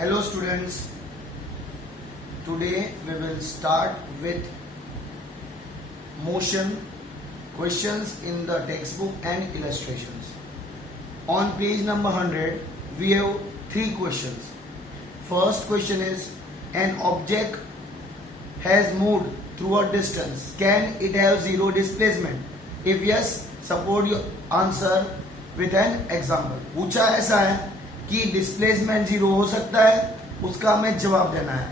Hello students, today we will start with motion, questions in the textbook and illustrations. On page number 100, we have 3 questions. First question is, an object has moved through a distance. Can it have zero displacement? If yes, support your answer with an example. पूछा ऐसा है कि displacement zero हो सकता है, उसका हमें जवाब देना है.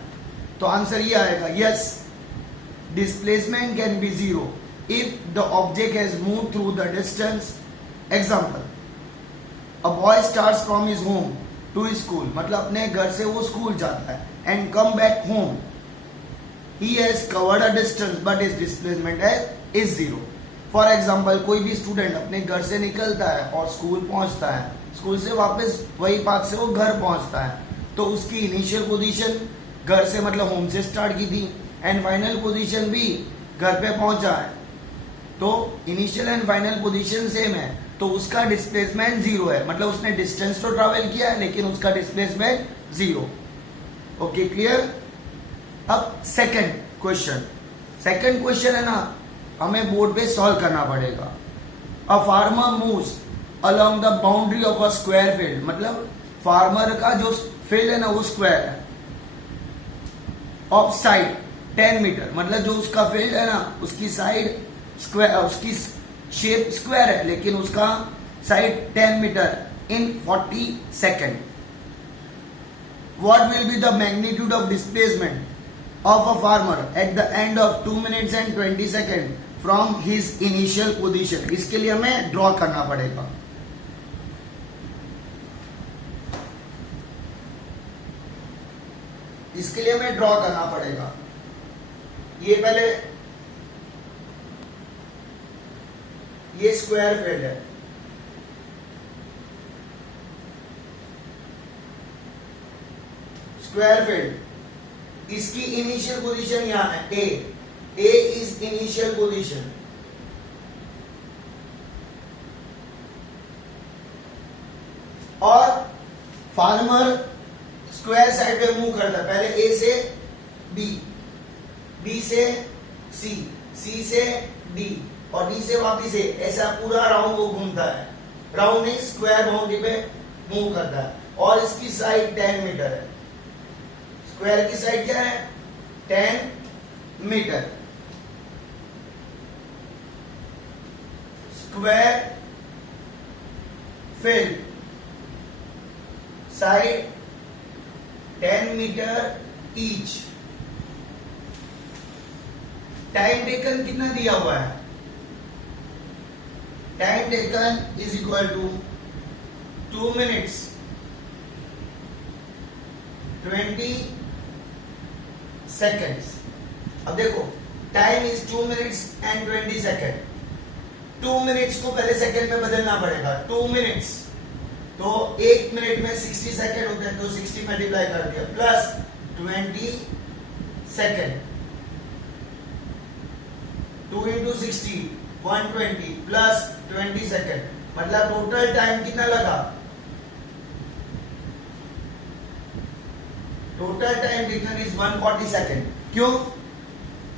तो आंसर ये आएगा, yes, displacement can be zero if the object has move through the distance. Example, a boy starts from his home to school, मतलब अपने घर से वो स्कूल जाता है, and come back home. He has covered a distance but his displacement is zero. For example, कोई भी student अपने घर से निकलता है और स्कूल पहुंचता है, स्कूल से वापस वही पाथ से वो घर पहुंचता है, तो उसकी इनिशियल पोजीशन घर से मतलब होम से स्टार्ट की थी, एंड फाइनल पोजीशन भी घर पे पहुंचा है, तो initial and final position same है, तो उसका डिस्प्लेसमेंट जीरो है. मतलब उसने डिस्टेंस तो ट्रेवल किया है लेकिन उसका डिस्प्लेसमेंट जीरो. Okay, clear. अब सेकंड क्वेश्चन है ना, हमें बोर्ड पे सॉल्व करना पड़ेगा. A farmer moves along the boundary of a square field, मतलब फार्मर का जो फील्ड है ना वो स्क्वायर है, ऑफ साइड 10 मीटर, मतलब जो उसका फील्ड है ना उसकी साइड स्क्वायर, उसकी शेप स्क्वायर है लेकिन उसका side 10 metre in 40 second. What will be the magnitude of displacement of a farmer at the end of 2 minutes and 20 seconds from his initial position. इसके लिए हमें ड्रॉ करना पड़ेगा. इसके लिए हमें ड्रॉ करना पड़ेगा. ये पहले ये स्क्वायर फील्ड है, स्क्वायर फील्ड. इसकी इनिशियल पोजीशन यहां है, ए इज इनिशियल पोजीशन. और फार्मर स्क्वायर साइड पे मूव करता है, पहले ए से बी, बी से सी, सी से डी और डी से वापिस ए, ऐसा पूरा राउंड वो घूमता है. राउंड इज स्क्वायर बाउंड्री पे मूव करता है और इसकी साइड 10 मीटर है. स्क्वायर की साइड क्या है, 10 metre. Square field side 10 metre each. Time taken कितना दिया हुआ है, time taken is equal to 2 minutes 20 seconds. अब देखो, time is 2 minutes and 20 seconds. 2 minutes को पहले सेकंड में बदलना पड़ेगा. 2 minutes तो 1 मिनट में 60 सेकंड होते हैं, तो 60 मल्टीप्लाई कर दिया plus 20 second. 2 into 60 120 plus 20 second, मतलब टोटल टाइम कितना लगा, total time taken is 140 second. क्यों,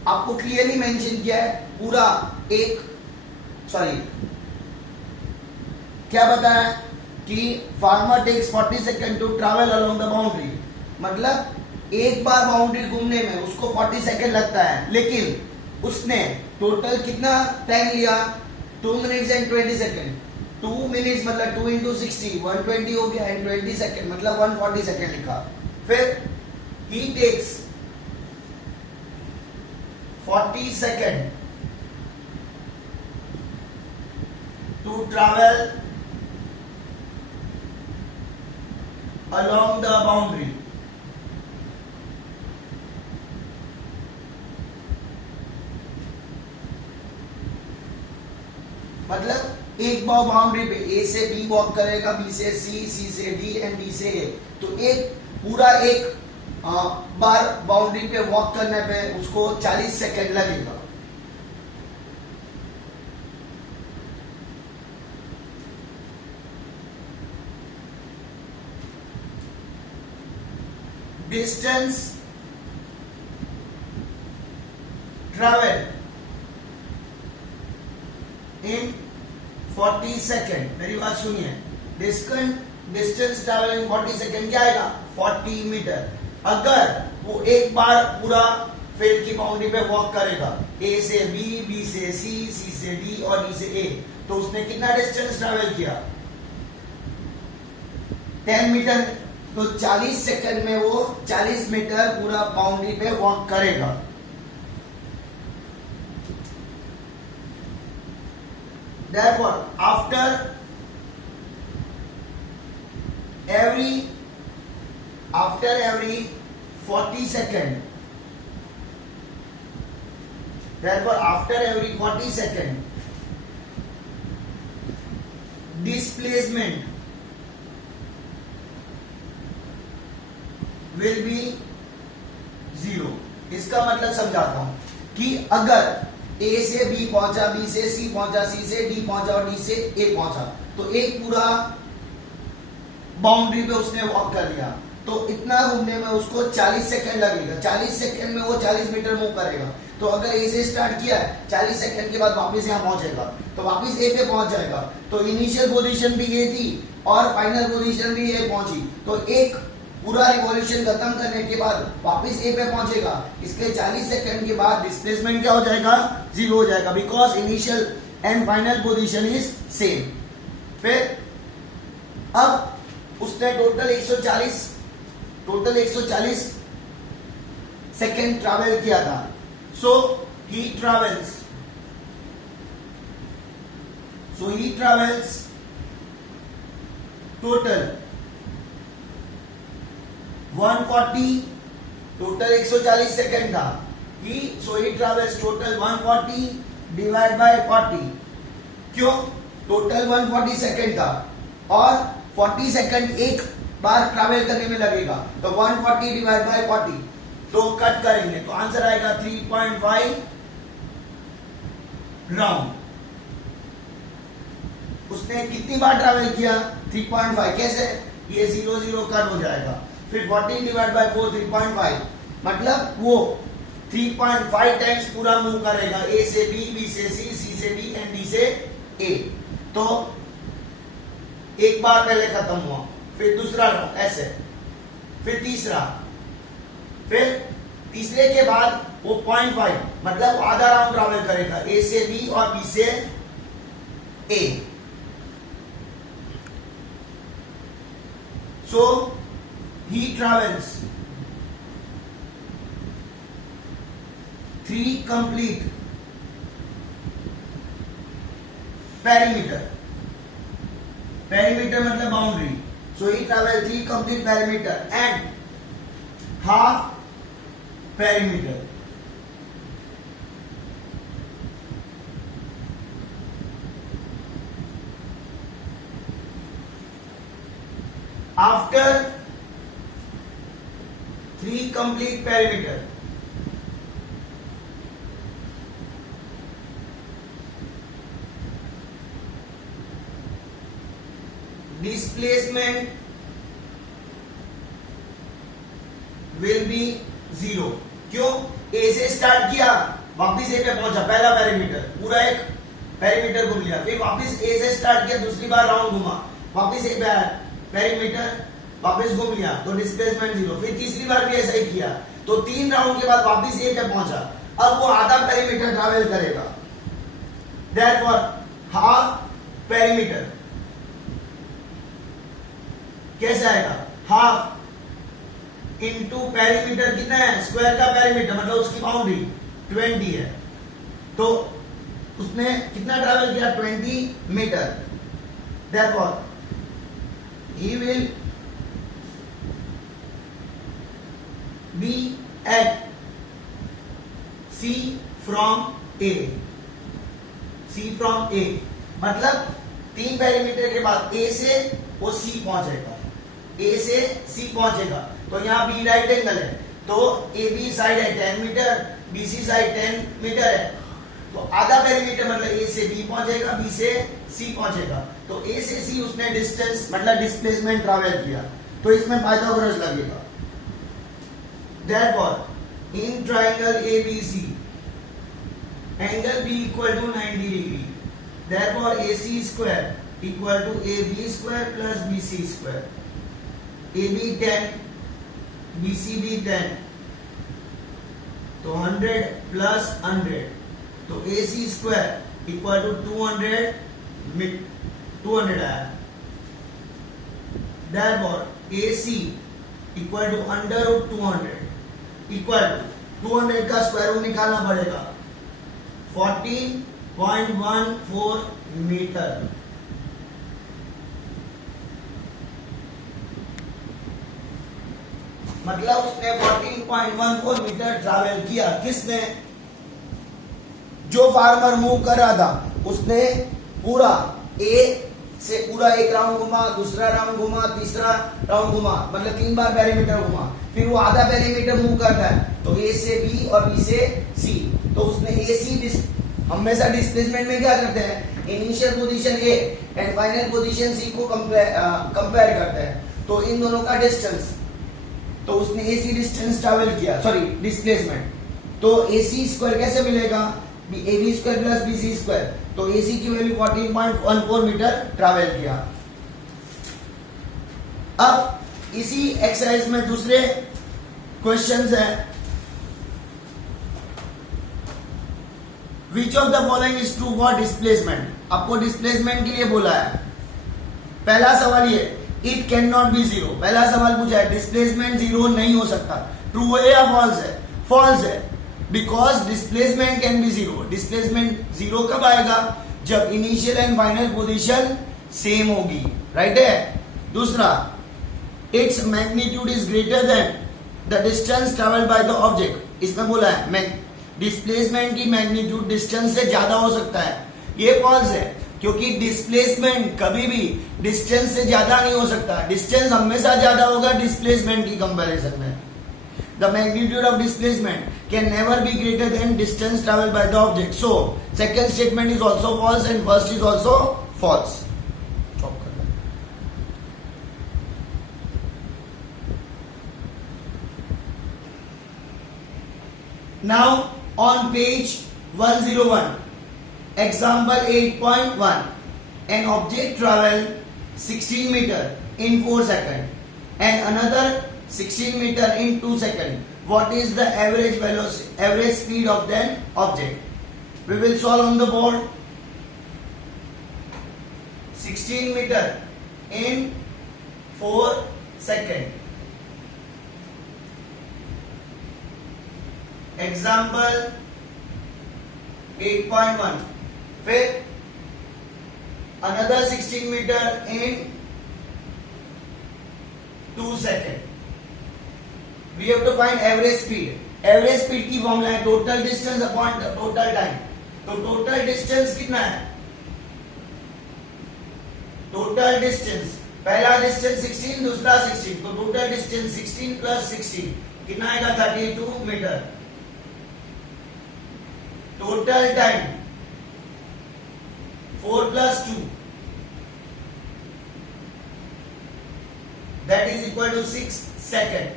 आपको क्लियरली मेंशन किया है पूरा क्या बताया कि farmer takes 40 second to travel along the boundary, मतलब एक बार बाउंड्री घूमने में उसको 40 सेकेंड लगता है, लेकिन उसने टोटल कितना टाइम लिया, 2 minutes and 20 सेकेंड. 2 minutes मतलब 2 into 60 120 हो गया, एंड 20 सेकेंड मतलब 140 सेकेंड लिखा. फिर he takes 40 seconds to travel along the boundary. मतलब एक बाउंड्री पे ए से बी वॉक करेगा, बी से सी, सी से डी एंड डी से ए, तो एक पूरा एक बार बाउंड्री पे वॉक करने पे उसको 40 सेकेंड लगेगा. Distance travel in 40 second. मेरी बात सुनिए, डिस्टेंस ट्रेवल इन 40 सेकेंड क्या आएगा? 40 मीटर। अगर वो एक बार पूरा फील्ड की बाउंड्री पे वॉक करेगा, ए से बी, बी से सी, सी से डी और डी से ए, तो उसने कितना डिस्टेंस ट्रेवल किया? 10 मीटर। तो 40 सेकंड में वो 40 मीटर पूरा बाउंड्री पे वॉक करेगा। Therefore, after every 40 second, therefore after every 40 second, displacement will be 0। इसका मतलब समझाता हूं कि अगर ए से बी पहुंचा, बी से सी पहुंचा, सी से डी पहुंचा और डी से ए पहुंचा, तो एक पूरा बाउंड्री पे उसने वॉक कर लिया, तो इतना घूमने में उसको 40 सेकंड लगेगा। 40 सेकंड में वो 40 मीटर मूव करेगा। तो अगर ए से स्टार्ट किया है, 40 सेकंड के बाद वापस यहाँ पहुंचेगा, तो वापस ए पे पहुंच जाएगा। तो इनिशियल पोजीशन भी ये थी और फाइनल पोजीशन भी ये पहुंची, तो एक पूरा रिवॉल्यूशन खत्म करने के बाद वापस ए पे पहुंचेगा। इसलिए 40 सेकंड के बाद डिस्प्लेसमेंट क्या हो जाएगा? 0 हो जाएगा, because initial and final position is same. फिर अब उसने टोटल 140 सेकंड ट्रैवल किया था। So he travels total 140, total 140 second था। So he travels total 140 divide by 40। क्यों? टोटल 140 सेकंड था और 40 सेकंड एक बार ट्रैवल करने में लगेगा, तो 140 डिवाइड बाय 40, तो कट करेंगे तो आंसर आएगा 3.5 राउंड। उसने कितनी बार ट्रैवल किया? 3.5। कैसे? ये 0 कट हो जाएगा, फिर 40 डिवाइड बाय 4, 3.5, मतलब वो 3.5 टाइम्स पूरा मूव करेगा, ए से बी, बी से सी, सी से डी एंड डी से ए। तो एक बार पहले खत्म हुआ, फिर दूसरा राउंड ऐसे, फिर तीसरा, फिर तीसरे के बाद वो 0.5 मतलब आधा राउंड ट्रैवल करेगा, ए से बी और बी से ए। सो he travels 3 complete perimeter मतलब boundary, so he travels 3 complete perimeter and half perimeter। after 3 complete perimeter, displacement will be 0। क्यों? ए से स्टार्ट किया, वापिस ए पे पहुंचा, पहला पेरीमीटर पूरा एक पेरीमीटर घूम लिया, फिर वापिस ए से स्टार्ट किया, दूसरी बार राउंड घुमा, वापिस ए पे आया, पेरीमीटर वापस घूम लिया, तो डिस्प्लेसमेंट 0। फिर तीसरी बार भी ऐसा ही किया, तो 3 राउंड के बाद वापस ए पे पहुंचा, अब वो आधा पेरीमीटर ट्रैवल करेगा। देयरफॉर हाफ पेरीमीटर कैसे आएगा? हाफ इनटू पेरीमीटर कितना है? स्क्वायर का पेरीमीटर मतलब उसकी बाउंड्री 20 है, तो उसने कितना ट्रैवल किया? 20 metre. Therefore he will be at C from A। मतलब 3 पेरीमीटर के बाद A से वो C पहुंचेगा, A से C पहुंचेगा, तो यहाँ B राइट एंगल है, तो AB साइड है 10 मीटर, BC साइड 10 मीटर है, तो आधा पेरीमीटर मतलब A से B पहुंचेगा, B से C पहुंचेगा, तो A से C उसने डिस्टेंस मतलब डिस्प्लेसमेंट ट्रैवल किया, तो इसमें पाइथागोरस लगेगा। therefore in triangle ABC angle B equal to 90 degree, therefore AC square equal to AB square plus BC square, AB 10 BCB 10, तो 100 plus 100, तो AC square equal to 200 आया, therefore AC equal to under root 200 equal to 200 का square root निकालना पड़ेगा 14.14 metre. मतलब उसने 14.14 metre travel किया। किसने? जो फार्मर मूव कर रहा था उसने पूरा ए से पूरा एक राउंड घुमा, दूसरा राउंड घुमा, तीसरा राउंड घुमा, मतलब 3 बार पेरीमीटर घुमा, फिर वो आधा पेरीमीटर मूव करता है, तो ए से बी और बी से सी। तो उसने ए सी, हमेशा डिस्प्लेसमेंट में क्या करते हैं, initial position A and final position C को कंपेयर करते हैं, तो इन दोनों का डिस्टेंस, तो उसने ए सी डिस्टेंस ट्रैवल किया, सॉरी डिस्प्लेसमेंट, तो ए सी स्क्वायर कैसे मिलेगा, A B square plus B C square, तो ए सी की वैल्यू 14.14 मीटर ट्रैवल किया। अब इसी एक्सरसाइज में दूसरे क्वेश्चंस हैं, which of the following is true for displacement. आपको डिस्प्लेसमेंट के लिए बोला है। पहला सवाल ये, it can not be zero. पहला सवाल पूछा है डिस्प्लेसमेंट जीरो नहीं हो सकता, ट्रू है या फॉल्स है? फॉल्स है, because displacement can be zero. Displacement zero कब आएगा? जब initial and final position same होगी, राइट है। दूसरा, its magnitude is greater than the distance travelled by the object. इसमें बोला है डिस्प्लेसमेंट की मैग्नीट्यूड डिस्टेंस से ज्यादा हो सकता है, ये फॉल्स है, क्योंकि डिस्प्लेसमेंट कभी भी डिस्टेंस से ज्यादा नहीं हो सकता। डिस्टेंस हमेशा ज्यादा होगा डिस्प्लेसमेंट की कंपैरिजन में। The magnitude of displacement can never be greater than distance traveled by the object. So, second statement is also false and first is also false. Now, on page 101, example 8.1, an object travel 16 meter in 4 seconds and another 16 meter in 2 seconds. What is the average velocity, average speed of the object? We will solve on the board. 16 meter in 4 seconds. Example 8.1. फिर another 16 meter in 2 seconds. We have to find average speed. Average speed की formula है total distance upon total time. तो total distance कितना है? Total distance, पहला distance 16, दूसरा 16, तो total distance 16 plus 16 कितना आएगा? 32 metre. Total time 4 plus 2, that is equal to 6 seconds.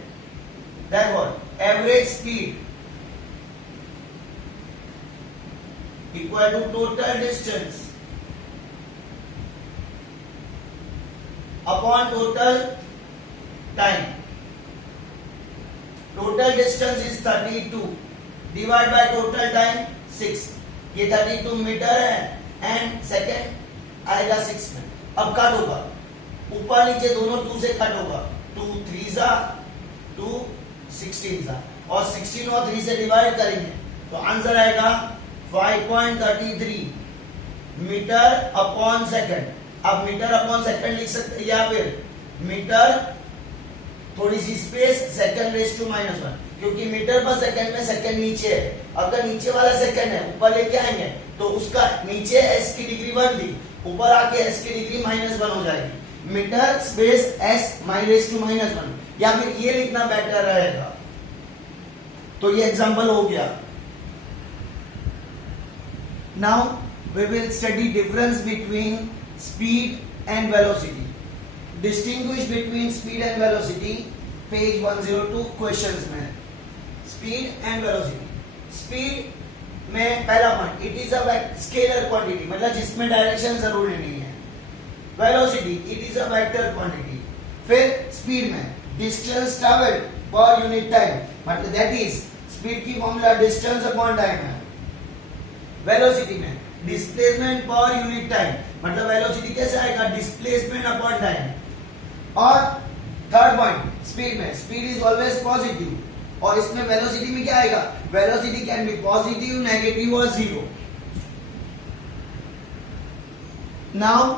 Therefore, average speed equal to total distance upon total time. Total distance is 32 divided by total time 6. ये 32 metre है and second आएगा 6 में। अब cut होगा, ऊपर नीचे दोनों 2 से कट होगा, 2 3 जा 2 16 जा, और 16 और 3 से डिवाइड करेंगे तो आंसर आएगा 5.33 मीटर अपॉन सेकंड। अब मीटर अपॉन सेकंड लिख सकते हैं, या फिर मीटर थोड़ी सी स्पेस सेकंड रेज टू -1, क्योंकि मीटर पर सेकंड में सेकंड नीचे है। अगर नीचे वाला सेकंड है ऊपर लेके आएंगे तो उसका नीचे s की डिग्री 1 थी, ऊपर आके s की डिग्री -1 हो जाएगी। Metre space s raise to -1, या फिर ये लिखना बेटर रहेगा। तो ये एग्जांपल हो गया। Now we will study difference between speed and velocity. Distinguish between speed and velocity page 102 questions में। Speed and velocity. स्पीड में पहला point, it is a scalar quantity, मतलब जिसमें डायरेक्शन जरूरी नहीं है। Velocity, it is a vector quantity. फिर speed में distance travel per unit time, मतलब दैट इज स्पीड की फॉर्मूला डिस्टेंस अपॉन टाइम है। वेलोसिटी में डिस्प्लेसमेंट पर यूनिट टाइम, मतलब वेलोसिटी कैसे आएगा, डिस्प्लेसमेंट अपॉन टाइम। और थर्ड पॉइंट स्पीड में, स्पीड इज ऑलवेज पॉजिटिव, और इसमें वेलोसिटी में क्या आएगा, velocity can be positive, negative और zero. Now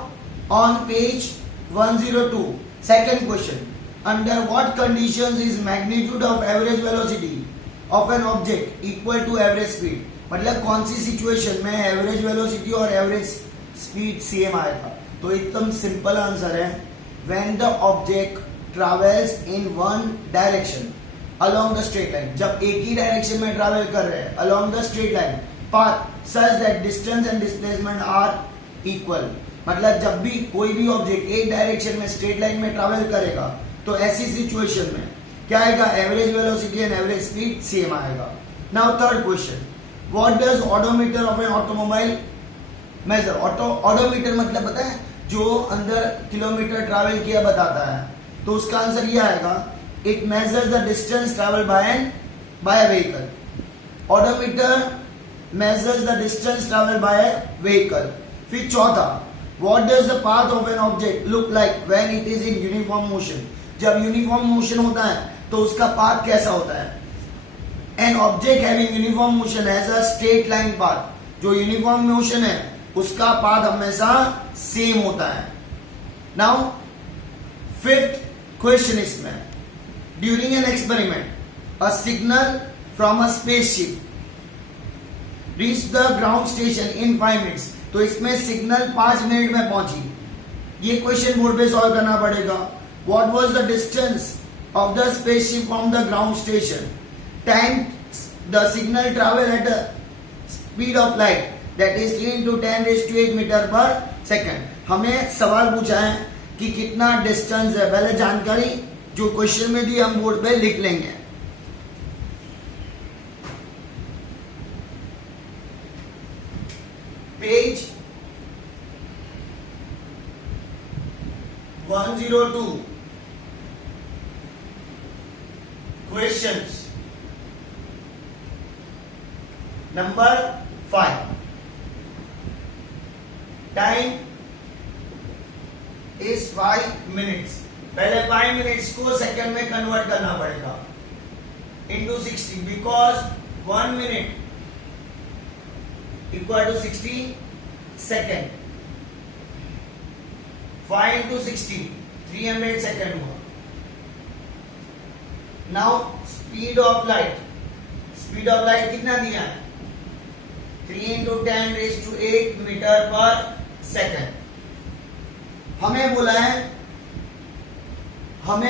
on page 102 second question, under what conditions is magnitude of average velocity of an object equal to average speed, मतलब कौन सी situation में एवरेज वेलोसिटी और एवरेज स्पीड सेम आएगा। तो एकदम simple answer है, when the object travels in one direction along the straight line, जब एक ही डायरेक्शन में ट्रैवल कर रहे हैं along the straight line path such that distance and displacement are equal, मतलब जब भी कोई भी ऑब्जेक्ट एक डायरेक्शन में स्ट्रेट लाइन में ट्रैवल करेगा तो ऐसी सिचुएशन में क्या आएगा, average velocity and average speed same आएगा। Now third question, what does odometer of an automobile measure. Odometer मतलब पता है, जो अंदर किलोमीटर ट्रैवल किया बताता है, तो उसका आंसर ये आएगा, it measures the distance travel by a vehicle. Odometer measures the distance travel by a vehicle. फिर चौथा, what does the path of an object look like when it is in uniform motion, जब uniform motion होता है तो उसका path कैसा होता है। an object having uniform motion has a straight line path, जो यूनिफॉर्म मोशन है उसका पाथ हमेशा सेम होता है। नाउ फिफ्थ क्वेश्चन इसमें, during an experiment a signal from a spaceship reach the ground station in 5 minutes, तो इसमें signal 5 minute में पहुंची। ये क्वेश्चन बोर्ड पे सॉल्व करना पड़ेगा। What was the distance of the spaceship from the ground station, time the signal travel at the speed of light, that is 3 × 10⁸ metre per second. हमें सवाल पूछा है कि कितना डिस्टेंस है, पहले जानकारी जो क्वेश्चन में दी हम बोर्ड पे लिख लेंगे। Page 102 questions number 5, time is 5 minutes। पहले 5 minutes को सेकंड में कन्वर्ट करना पड़ेगा into 60, because 1 minute equal to 60 second। 5 into 60 300 second हुआ। Now speed of light, speed of light कितना दिया है, 3 × 10⁸ मीटर पर सेकंड। हमें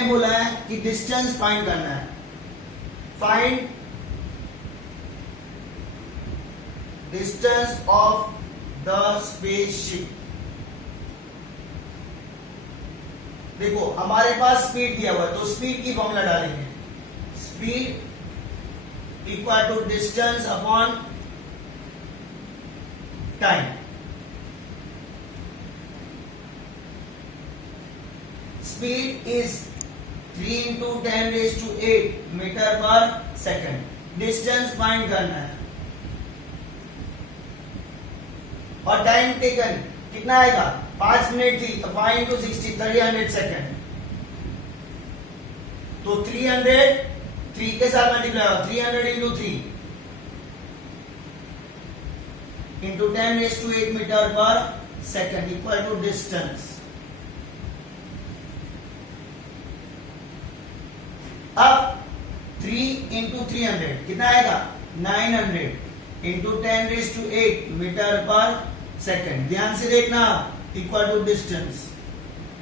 बोला है कि डिस्टेंस फाइंड करना है। Find distance of the spaceship. देखो हमारे पास स्पीड दिया हुआ है, तो स्पीड की फॉर्मूला डालेंगे, speed equal to distance upon time. Speed is 3 × 10⁸ metre per second. Distance find करना है और टाइम टेकन कितना आएगा, 5 मिनट थी, तो 5 × 60 300 सेकंड। तो 300 3 के साथ मल्टीप्लाई होगा, 300 × 3 into 10⁸ metre per second equal to distance. अब 3 × 300 कितना आएगा, 900 into 10⁸ मीटर पर सेकंड। ध्यान से देखना, इक्वल टू डिस्टेंस।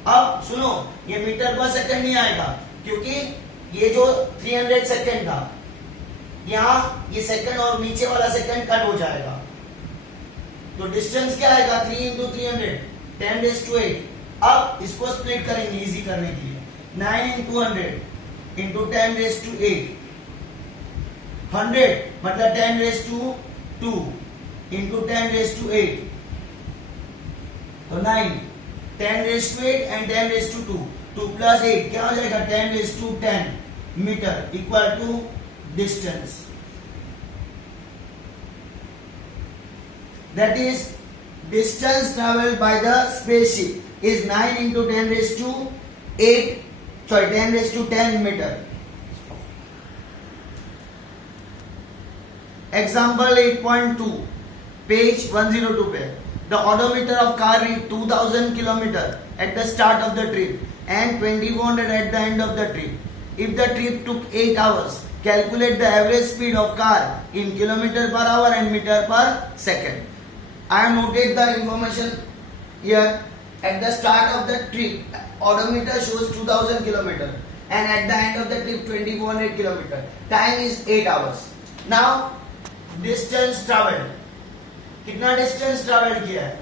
अब सुनो, ये मीटर पर सेकंड नहीं आएगा क्योंकि ये जो 300 सेकंड था, यहाँ ये सेकंड और नीचे वाला सेकंड कट हो जाएगा, तो डिस्टेंस क्या आएगा, 3 × 300 10⁸। अब इसको स्प्लिट करेंगे इजी करने के लिए, 9 × 100 into 10⁸ 100 मतलब 10 raise to 2 into 10 raise to 8 तो 9 10 raise to 8 and 10 raise to 2 2 plus 8 क्या हो जाएगा 10 raise to 10 metre equal to distance that is distance traveled by the spaceship is 9 into 10 raised to 10 raised to 10 meter. Example 8.2 page 102 पे the odometer of car read 2000 kilometer at the start of the trip and 2400 at the end of the trip. If the trip took 8 hours, calculate the average speed of car in kilometer per hour and meter per second. I have noted the information here. At the start of the trip, odometer shows 2000 kilometer and at the end of the trip 2400 kilometer. Time is 8 hours. Now distance traveled. कितना distance travel किया है?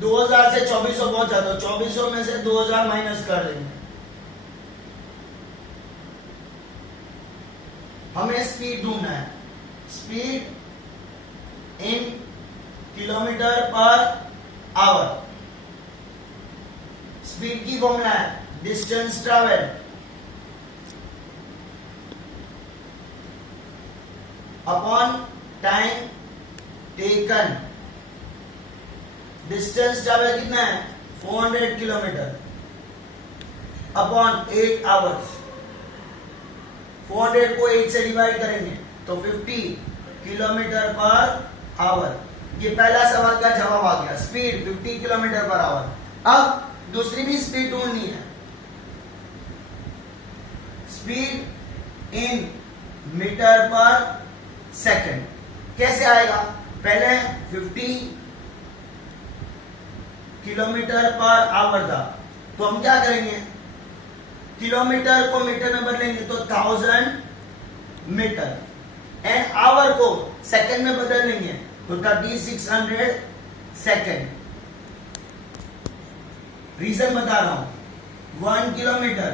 2000 से 2400 पहुंचा तो 2400 में से 2000 minus कर देंगे. हमें स्पीड ढूंढना है. Speed in kilometre per hour. Speed की फॉर्मूला है distance travel upon time taken. Distance travel कितना है 400 किलोमीटर अपॉन 8 आवर्स. 400 को 8 से डिवाइड करेंगे तो 50 किलोमीटर पर आवर. ये पहला सवाल का जवाब आ गया. Speed 50 kilometre per hour. अब दूसरी भी स्पीड ढूंढनी है. Speed in metre per second. कैसे आएगा? पहले 50 किलोमीटर पर आवर था तो हम क्या करेंगे किलोमीटर को मीटर में बदलेंगे तो 1000 मीटर एंड आवर को सेकंड में बदल लेंगे तो 3600 सेकंड. रीजन बता रहा हूं. 1 kilometre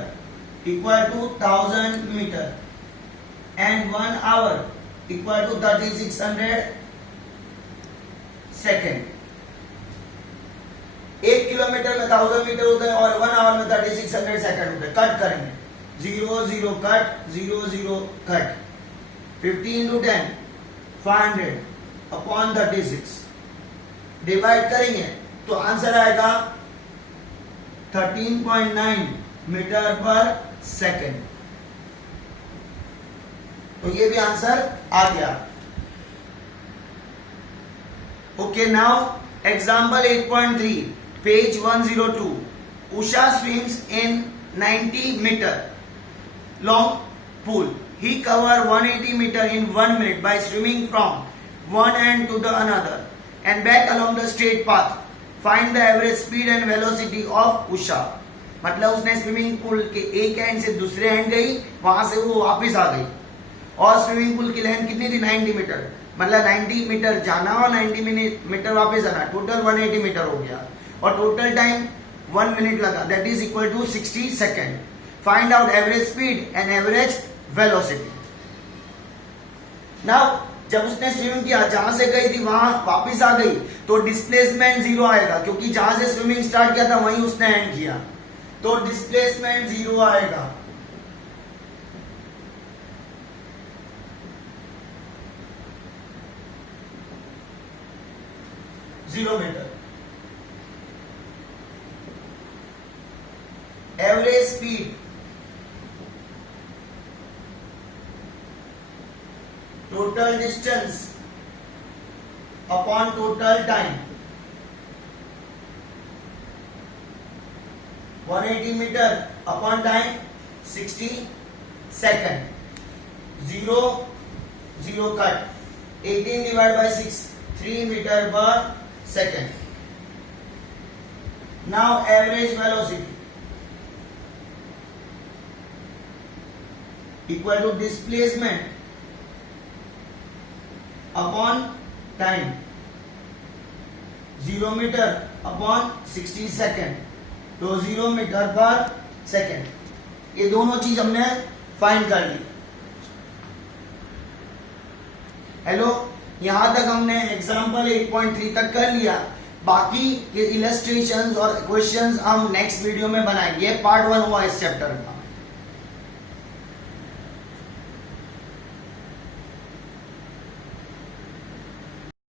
equal to 1000 metre and 1 hour equal to 3600 second. 1 kilometre में 1000 मीटर होता है और 1 आवर में 3600 सेकंड होता है. कट करेंगे 0 0 cut 0 0 cut. 50 into 10 500 upon 36 divide करेंगे तो आंसर आएगा 13.9 मीटर पर सेकंड. तो ये भी आंसर आ गया. Okay now example 8.3 page 102. Usha swims in 90 meter long pool. He covered 180 meter in 1 minute by swimming from one end to the another and back along the straight path. Find the average speed and velocity of Usha. मतलब उसने swimming pool के एक and से दूसरे and गई, वहां से वो वापस आ गई और स्विमिंग पूल की लेंथ कितनी थी 90 मीटर. मतलब 90 मीटर जाना और 90 मीटर वापस आना, टोटल 180 मीटर हो गया और टोटल टाइम 1 मिनट लगा. That is equal to 60 second. Find out average speed and average velocity. Now जब उसने स्विम किया जहां से गई थी वहां वापस आ गई तो डिस्प्लेसमेंट 0 आएगा क्योंकि जहां से स्विमिंग स्टार्ट किया था वहीं उसने एंड किया तो डिस्प्लेसमेंट 0 आएगा. Zero metre. Average speed total distance upon total time 180 meter upon time 60 second. 0 0 cut. 18 divided by 6 3 meter per second. Now average velocity equal to displacement upon time. 0 metre upon 60 second तो 0 metre पर second. ये दोनों चीज हमने find कर ली। Hello, यहां तक हमने एग्जाम्पल 8.3 तक कर लिया। बाकी के इलस्ट्रेशंस और क्वेश्चंस हम नेक्स्ट वीडियो में बनाएंगे। पार्ट 1 हुआ इस चैप्टर का।